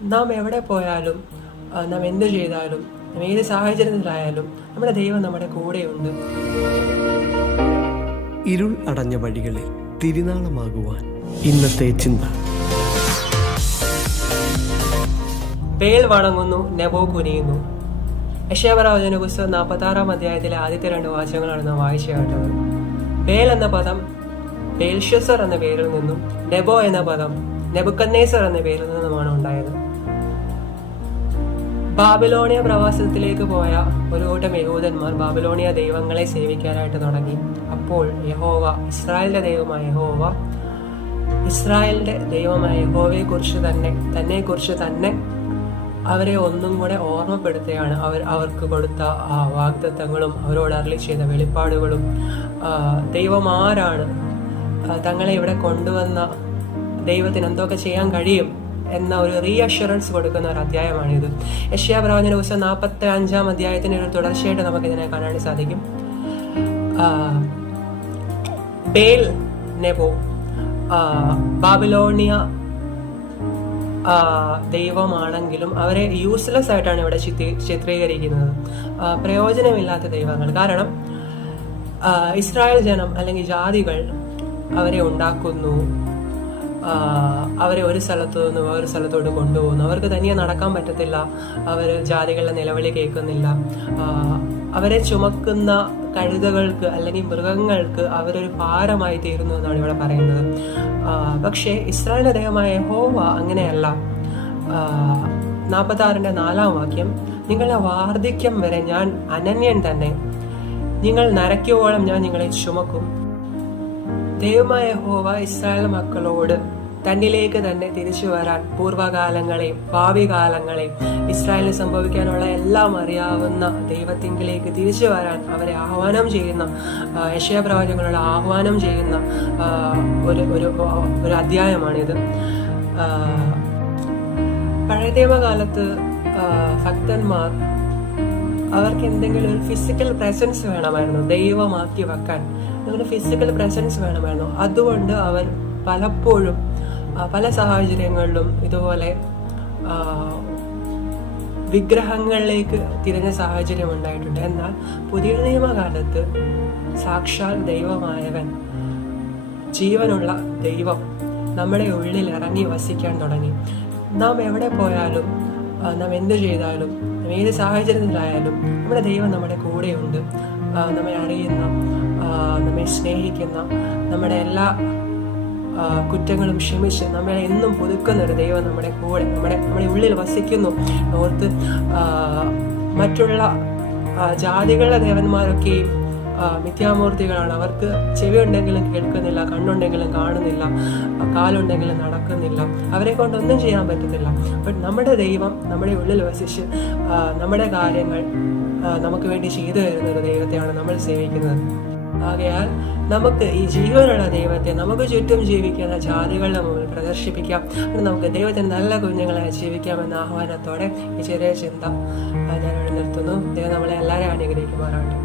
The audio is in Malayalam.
നാം എവിടെ പോയാലും നാം എന്ത് ചെയ്താലും നാം ഏത് സാഹചര്യത്തിലായാലും നമ്മുടെ ദൈവം നമ്മുടെ കൂടെയുണ്ട്. ഇരുൾ അടഞ്ഞ വഴികളിൽ തിരുനാളമാകുവാൻ ഇന്നത്തെ ചിന്ത. ബേൽ വണങ്ങുന്നു, നെബോ കുനിയുന്നു. യെശയ്യാപ്രവാചന പുസ്തകം 46 അധ്യായത്തിലെ ആദ്യത്തെ 2 വാചകങ്ങളാണ് നാം വായിച്ചു കേട്ടത്. ബേൽ എന്ന പദം ബേൽഷസർ എന്ന പേരിൽ നിന്നും നെബോ എന്ന പദം നെബുക്കദ്നേസർ എന്ന പേരിൽ നിന്നുമാണ് ഉണ്ടായത്. ബാബിലോണിയ പ്രവാസത്തിലേക്ക് പോയ ഒരു കൂട്ടം യഹൂദന്മാർ ബാബിലോണിയ ദൈവങ്ങളെ സേവിക്കാനായിട്ട് തുടങ്ങി. അപ്പോൾ യഹോവ, ഇസ്രായേലിന്റെ ദൈവമായ യഹോവ, ഇസ്രായേലിന്റെ ദൈവമായ യഹോവയെ കുറിച്ച് തന്നെ അവരെ ഒന്നും കൂടെ ഓർമ്മപ്പെടുത്തുകയാണ്. അവർക്ക് കൊടുത്ത ആ വാഗ്ദത്തങ്ങളും അവരോട് അരുളി ചെയ്ത വെളിപ്പാടുകളും ദൈവം ആരാണ്, തങ്ങളെ ഇവിടെ കൊണ്ടുവന്ന ദൈവത്തിന് എന്തൊക്കെ ചെയ്യാൻ കഴിയും എന്ന ഒരു റീഅഷ്വറൻസ് കൊടുക്കുന്ന ഒരു അധ്യായമാണിത്. യെശയ്യാപ്രവാചന പുസ്തകം 45 അധ്യായത്തിന് ഒരു തുടർച്ചയായിട്ട് നമുക്ക് ഇതിനെ കാണാൻ സാധിക്കും. ബേൽ നെബോ ബാബിലോണിയ ദൈവമാണെങ്കിലും അവരെ യൂസ്ലെസ് ആയിട്ടാണ് ഇവിടെ ചിത്രീകരിക്കുന്നത്. പ്രയോജനമില്ലാത്ത ദൈവങ്ങൾ. കാരണം ഇസ്രായേൽ ജനം അല്ലെങ്കിൽ ജാതികൾ അവരെ ഉണ്ടാക്കുന്നു, അവരെ ഒരു സ്ഥലത്തു നിന്ന് വേറൊരു സ്ഥലത്തോട്ട് കൊണ്ടുപോകുന്നു. അവർക്ക് തനിയെ നടക്കാൻ പറ്റത്തില്ല. അവർ ജാതികളുടെ നിലവിളി കേൾക്കുന്നില്ല. അവരെ ചുമക്കുന്ന കഴുതകൾക്ക് അല്ലെങ്കിൽ മൃഗങ്ങൾക്ക് അവരൊരു ഭാരമായി തീരുന്നു എന്നാണ് ഇവിടെ പറയുന്നത്. പക്ഷേ ഇസ്രായേലിന്റെ ദൈവമായ യഹോവ അങ്ങനെയല്ല. 46 4 വാക്യം, നിങ്ങളുടെ വാർദ്ധക്യം വരെ ഞാൻ അനന്യൻ തന്നെ, നിങ്ങൾ നരയ്ക്കുവോളം ഞാൻ നിങ്ങളെ ചുമക്കും. ദൈവമായ യഹോവ ഇസ്രായേൽ മക്കളോട് തന്നിലേക്ക് തന്നെ തിരിച്ചു വരാൻ പൂർവ്വകാലങ്ങളെയും ഭാവി കാലങ്ങളെയും ഇസ്രായേലിന് സംഭവിക്കാനുള്ള എല്ലാം അറിയാവുന്ന ദൈവത്തിങ്കിലേക്ക് തിരിച്ചു വരാൻ അവരെ ആഹ്വാനം ചെയ്യുന്ന, യെശയ്യാപ്രവാചകനോട് ആഹ്വാനം ചെയ്യുന്ന ഒരു അധ്യായമാണിത്. പഴയ നിയമകാലത്ത് ഭക്തന്മാർ അവർക്ക് എന്തെങ്കിലും ഒരു ഫിസിക്കൽ പ്രസൻസ് വേണമായിരുന്നു, ദൈവമാക്കി വെക്കാൻ ഒരു ഫിസിക്കൽ പ്രസൻസ് വേണമായിരുന്നു. അതുകൊണ്ട് അവർ പലപ്പോഴും പല സാഹചര്യങ്ങളിലും ഇതുപോലെ വിഗ്രഹങ്ങളിലേക്ക് തിരിഞ്ഞ സാഹചര്യം ഉണ്ടായിട്ടുണ്ട്. എന്നാൽ പുതിയ നിയമകാലത്ത് സാക്ഷാൽ ദൈവമായവൻ, ജീവനുള്ള ദൈവം നമ്മുടെ ഉള്ളിൽ ഇറങ്ങി വസിക്കാൻ തുടങ്ങി. നാം എവിടെ പോയാലും നാം എന്ത് ചെയ്താലും നാം ഏത് സാഹചര്യത്തിലായാലും നമ്മുടെ ദൈവം നമ്മുടെ കൂടെയുണ്ട്. നമ്മെ അറിയുന്ന, നമ്മെ സ്നേഹിക്കുന്ന, നമ്മുടെ എല്ലാ കുറ്റങ്ങളും ക്ഷമിച്ച് നമ്മളെ എന്നും പുതുക്കുന്ന ഒരു ദൈവം നമ്മുടെ കൂടെ, നമ്മുടെ ഉള്ളിൽ വസിക്കുന്നു ഓർത്ത് മറ്റുള്ള ജാതികളുടെ ദേവന്മാരൊക്കെയും മിഥ്യാമൂർത്തികളാണ്. അവർക്ക് ചെവി ഉണ്ടെങ്കിലും കേൾക്കുന്നില്ല, കണ്ണുണ്ടെങ്കിലും കാണുന്നില്ല, കാലുണ്ടെങ്കിലും നടക്കുന്നില്ല, അവരെ കൊണ്ടൊന്നും ചെയ്യാൻ പറ്റത്തില്ല. ബട്ട് നമ്മുടെ ദൈവം നമ്മുടെ ഉള്ളിൽ വസിച്ച് നമ്മുടെ കാര്യങ്ങൾ നമുക്ക് വേണ്ടി ചെയ്തു തരുന്ന ഒരു ദൈവത്തെയാണ് നമ്മൾ സേവിക്കുന്നത്. ആകയാൽ നമുക്ക് ഈ ജീവനുള്ള ദൈവത്തെ നമുക്ക് ചുറ്റും ജീവിക്കുന്ന ജാതികളുടെ മുമ്പിൽ പ്രദർശിപ്പിക്കാം. നമുക്ക് ദൈവത്തിന് നല്ല കുഞ്ഞുങ്ങളെ ജീവിക്കാമെന്ന ആഹ്വാനത്തോടെ ഈ ചെറിയ ചിന്ത ഞാനിവിടെ നിർത്തുന്നു. ദൈവം നമ്മളെ എല്ലാവരെയും അനുഗ്രഹിക്കുമാറാകട്ടെ.